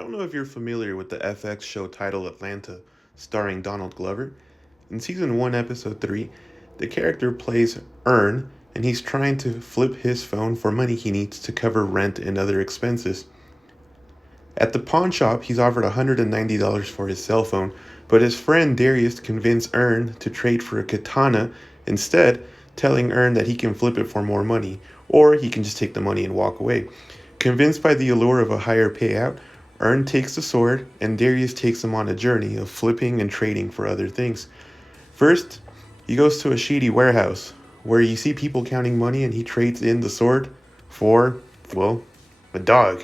don't know if you're familiar with the FX show titled Atlanta, starring Donald Glover. In season 1, episode 3, the character plays Earn, and he's trying to flip his phone for money he needs to cover rent and other expenses. At the pawn shop, he's offered $190 for his cell phone, but his friend Darius convinced Earn to trade for a katana instead, telling Earn that he can flip it for more money, or he can just take the money and walk away. Convinced by the allure of a higher payout, Earn takes the sword, and Darius takes him on a journey of flipping and trading for other things. First, he goes to a shady warehouse, where you see people counting money and he trades in the sword for, well, a dog.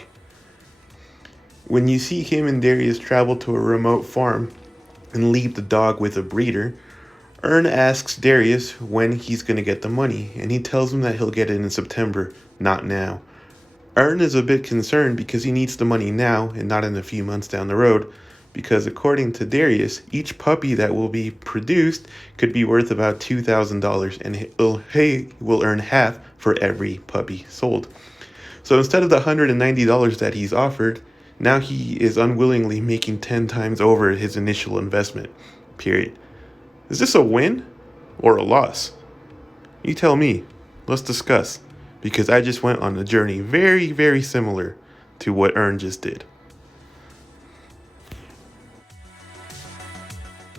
When you see him and Darius travel to a remote farm and leave the dog with a breeder, Earn asks Darius when he's going to get the money, and he tells him that he'll get it in September, not now. Earn is a bit concerned because he needs the money now and not in a few months down the road, because according to Darius, each puppy that will be produced could be worth about $2,000, and he will earn half for every puppy sold. So instead of the $190 that he's offered, now he is unwillingly making 10 times over his initial investment. Period. Is this a win or a loss? You tell me. Let's discuss. Because I just went on a journey very, very similar to what Earn just did.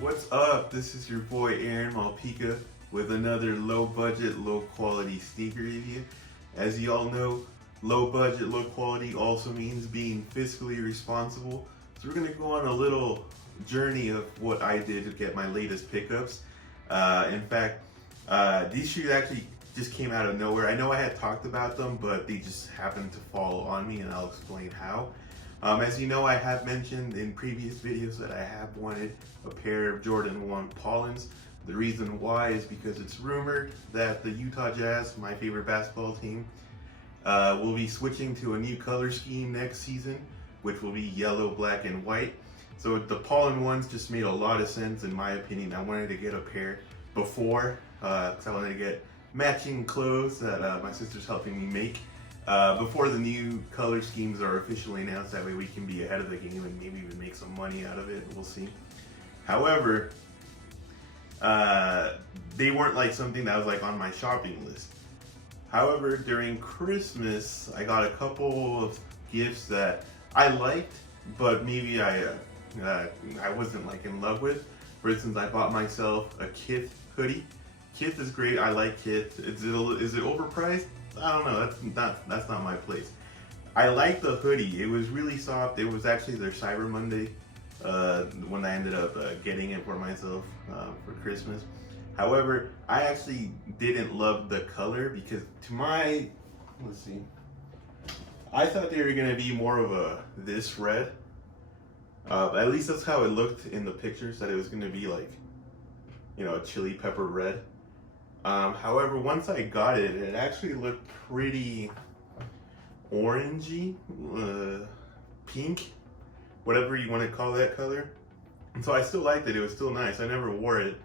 What's up? This is your boy Aaron Malpica with another low budget, low quality sneaker review. As you all know, low budget, low quality also means being fiscally responsible. So we're going to go on a little journey of what I did to get my latest pickups. In fact, these shoes actually just came out of nowhere. I know I had talked about them, but they just happened to fall on me, and I'll explain how. As you know, I have mentioned in previous videos that I have wanted a pair of Jordan 1 Pollens. The reason why is because it's rumored that the Utah Jazz, my favorite basketball team, will be switching to a new color scheme next season, which will be yellow, black, and white. So the Pollen ones just made a lot of sense in my opinion. I wanted to get a pair before, because I wanted to get matching clothes that my sister's helping me make before the new color schemes are officially announced. That way we can be ahead of the game and maybe even make some money out of it. We'll see. However, they weren't like something that was like on my shopping list. However, during Christmas, I got a couple of gifts that I liked, but maybe I wasn't like in love with. For instance, I bought myself a Kith hoodie. Kith is great. I like Kith. Is it overpriced? I don't know. That's not my place. I like the hoodie. It was really soft. It was actually their Cyber Monday when I ended up getting it for myself for Christmas. However, I actually didn't love the color because let's see, I thought they were gonna be more of this red. At least that's how it looked in the pictures, that it was gonna be like, a chili pepper red. However, once I got it, it actually looked pretty orangey, pink, whatever you want to call that color. And so I still liked it. It was still nice. I never wore it.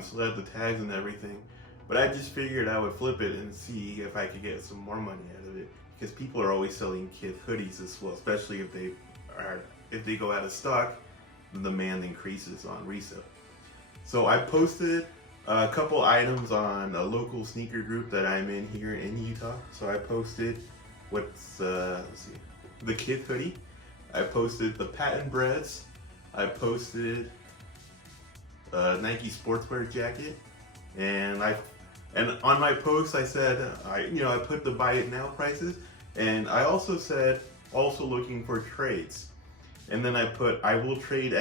Still had the tags and everything. But I just figured I would flip it and see if I could get some more money out of it. Because people are always selling Kith hoodies as well, especially if they go out of stock, the demand increases on resale. So I posted a couple items on a local sneaker group that I'm in here in Utah. So I posted the Kith hoodie. I posted the Patent Breads. I posted a Nike sportswear jacket, and on my post I said I put the buy it now prices, and I also said also looking for trades, and then I put I will trade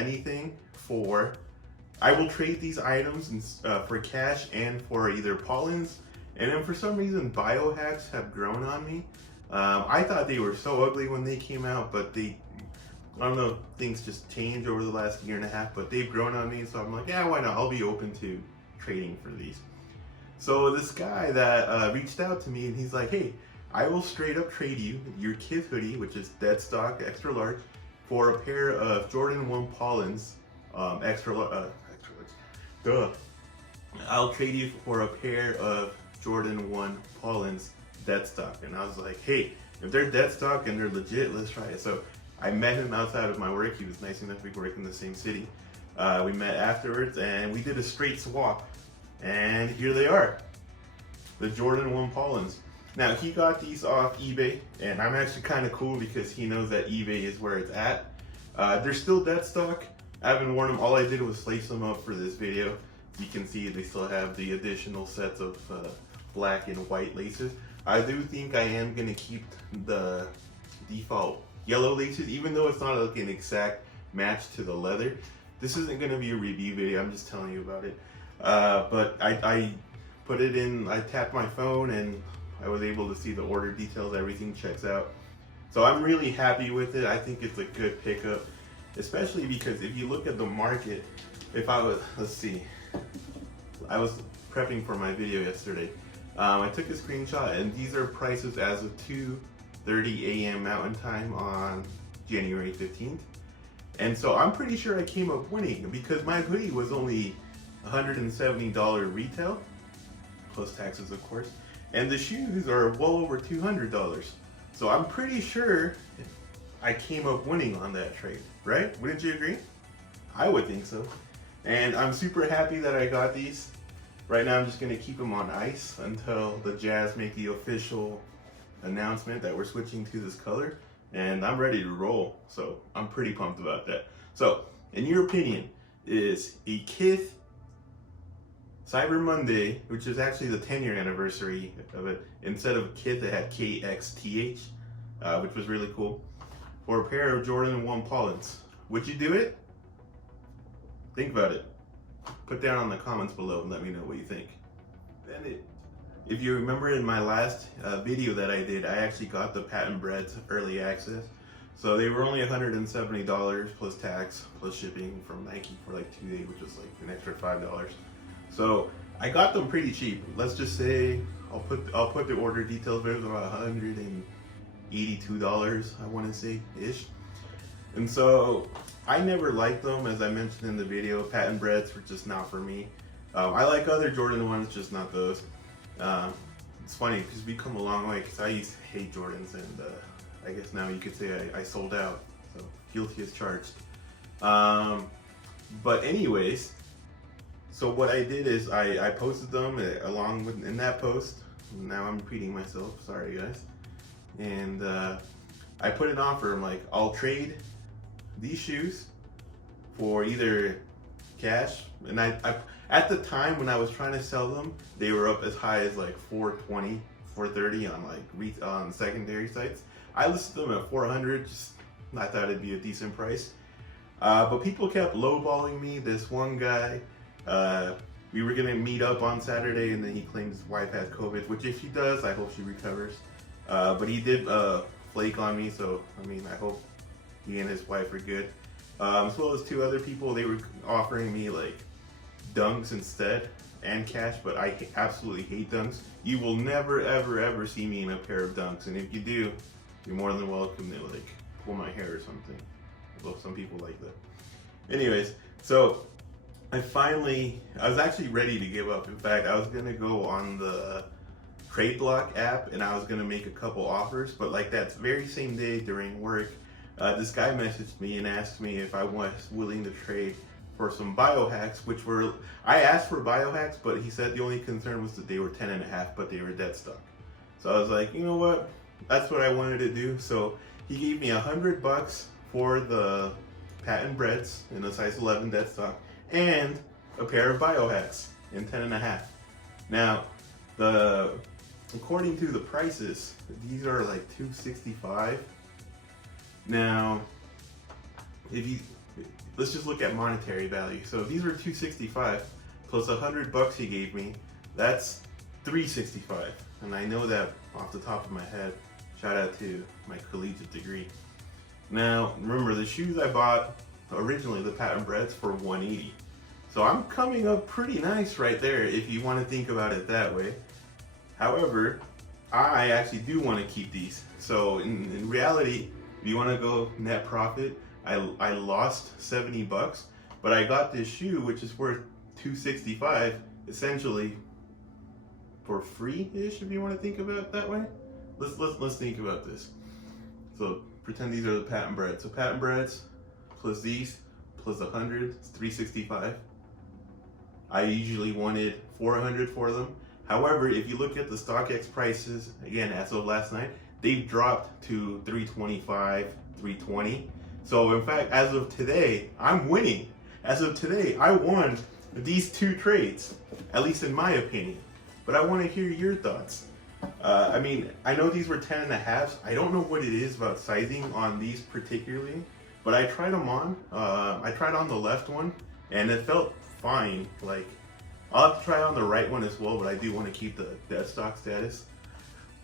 these items for cash and for either Pollens. And then for some reason biohacks have grown on me. I thought they were so ugly when they came out, but I don't know if things just changed over the last year and a half, but they've grown on me, so I'm like, yeah, why not? I'll be open to trading for these. So this guy that reached out to me, and he's like, hey, I will straight up trade you your Kith hoodie, which is dead stock, extra large, for a pair of Jordan 1 Pollens, extra large. Duh. I'll trade you for a pair of Jordan 1 Pollens dead stock. And I was like, hey, if they're dead stock and they're legit, let's try it. So I met him outside of my work. He was nice enough. We work in the same city. We met afterwards and we did a straight swap. And here they are, the Jordan 1 Pollens. Now he got these off eBay, and I'm actually kind of cool because he knows that eBay is where it's at. They're still dead stock. I haven't worn them. All I did was lace them up for this video. You can see they still have the additional sets of black and white laces. I do think I am going to keep the default yellow laces, even though it's not like an exact match to the leather. This isn't going to be a review video, I'm just telling you about it. But I put it in, I tapped my phone and I was able to see the order details, everything checks out. So I'm really happy with it. I think it's a good pickup, especially because if you look at the market, if I was, let's see, I was prepping for my video yesterday. I took a screenshot and these are prices as of 2:30 a.m. Mountain Time on January 15th. And so I'm pretty sure I came up winning because my hoodie was only $170 retail, plus taxes of course. And the shoes are well over $200. So I'm pretty sure I came up winning on that trade, right? Wouldn't you agree? I would think so. And I'm super happy that I got these. Right now I'm just gonna keep them on ice until the Jazz make the official announcement that we're switching to this color. And I'm ready to roll, so I'm pretty pumped about that. So, in your opinion, is a Kith Cyber Monday, which is actually the 10-year anniversary of it, instead of Kith it had KXTH, which was really cool, or a pair of Jordan 1 Pollens, would you do it? Think about it. Put down in the comments below and let me know what you think. Then if you remember in my last video that I did, I actually got the Patent Breads early access. So they were only $170 plus tax, plus shipping from Nike for like 2 days, which was like an extra $5. So I got them pretty cheap. Let's just say I'll put the order details, but it was about $182, I want to say ish. And so I never liked them, as I mentioned in the video. Patent Breads were just not for me. I like other Jordan ones, just not those. It's funny because we come a long way, because I used to hate Jordans, and I guess now you could say I sold out, so guilty as charged. But anyways, so what I did is I posted them along with, in that post, now I'm repeating myself, sorry guys, and I put an offer. I'm like, I'll trade these shoes for either cash, and I at the time when I was trying to sell them, they were up as high as like $420, $430 on like on secondary sites. I listed them at $400, just I thought it'd be a decent price. But people kept lowballing me. This one guy, we were gonna meet up on Saturday, and then he claimed his wife had COVID, which if she does, I hope she recovers. But he did flake on me, so I mean, I hope he and his wife are good. As well as two other people, they were offering me like Dunks instead and cash, but I absolutely hate Dunks. You will never ever ever see me in a pair of Dunks, and if you do, you're more than welcome to like pull my hair or something. Well, some people like that. Anyways, so I was actually ready to give up. In fact, I was gonna go on the Trade Block app and I was gonna make a couple offers, but like that very same day during work, this guy messaged me and asked me if I was willing to trade for some biohacks, which were, I asked for biohacks, but he said the only concern was that they were 10.5, but they were dead stock. So I was like, you know what? That's what I wanted to do. So he gave me $100 for the Patent Breads in a size 11 dead stock and a pair of biohacks in 10.5. Now, according to the prices, these are like $265. Now, let's just look at monetary value. So these were $265 plus $100 he gave me. That's $365, and I know that off the top of my head. Shout out to my collegiate degree. Now, remember the shoes I bought originally, the Patent Breads, for $180. So I'm coming up pretty nice right there if you want to think about it that way. However, I actually do want to keep these. So in reality, if you want to go net profit, I lost $70, but I got this shoe which is worth $265 essentially for free-ish, if you want to think about it that way. Let's think about this. So pretend these are the patent breads. So patent breads plus these plus 100 is 365. I usually wanted 400 for them. However, if you look at the StockX prices, again, as of last night, they've dropped to 325, 320. So in fact, as of today, I'm winning. As of today, I won these two trades, at least in my opinion. But I want to hear your thoughts. I mean, I know these were 10 and a halves. I don't know what it is about sizing on these particularly, but I tried them on. I tried on the left one, and it felt fine. Like, I'll have to try on the right one as well, but I do want to keep the dead stock status.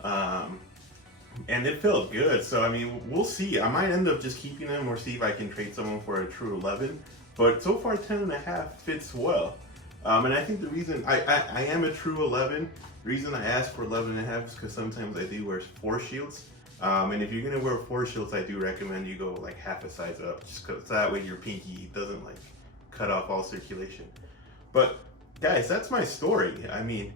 And it felt good. So, I mean, we'll see. I might end up just keeping them or see if I can trade someone for a true 11. But so far, 10 and a half fits well. And I think the reason I am a true 11, the reason I ask for 11 and a half is because sometimes I do wear force shields. And if you're going to wear force shields, I do recommend you go like half a size up, just because that way your pinky doesn't like cut off all circulation. But guys, that's my story. I mean,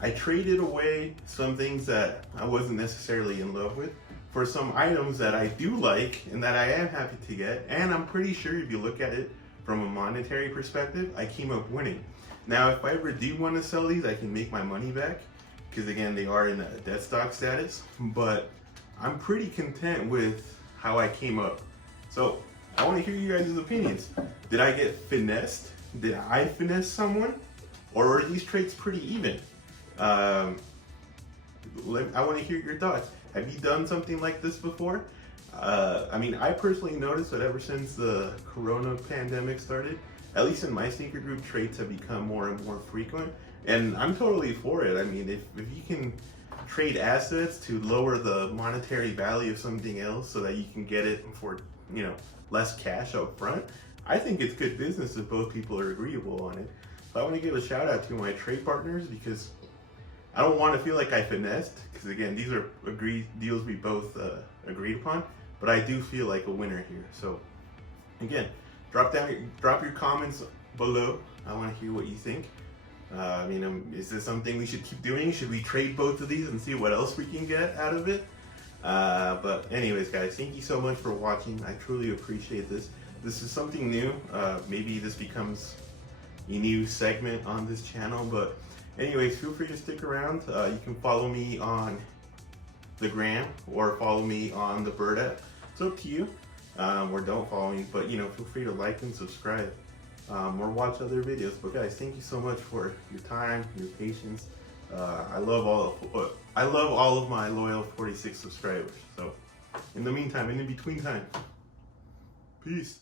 I traded away some things that I wasn't necessarily in love with for some items that I do like and that I am happy to get. And I'm pretty sure if you look at it from a monetary perspective, I came up winning. Now, if I ever do want to sell these, I can make my money back because again, they are in a dead stock status, but I'm pretty content with how I came up. So I want to hear you guys' opinions. Did I get finessed? Did I finesse someone? Or are these trades pretty even? I want to hear your thoughts. Have you done something like this before? I mean, I personally noticed that ever since the Corona pandemic started, at least in my sneaker group, trades have become more and more frequent. And I'm totally for it. I mean, if you can trade assets to lower the monetary value of something else so that you can get it for, you know, less cash up front, I think it's good business if both people are agreeable on it. So I want to give a shout out to my trade partners because I don't want to feel like I finessed, because again, these are deals we both agreed upon, but I do feel like a winner here. So again, drop your comments below. I want to hear what you think. I mean, is this something we should keep doing? Should we trade both of these and see what else we can get out of it? But anyways, guys, thank you so much for watching. I truly appreciate this. This is something new. Maybe this becomes a new segment on this channel, but anyways, feel free to stick around. You can follow me on the gram or follow me on the Bird app. It's up to you. Or don't follow me, but you know, feel free to like and subscribe or watch other videos. But guys, thank you so much for your time, your patience. I love all of my loyal 46 subscribers. So in the meantime, in the between time, peace.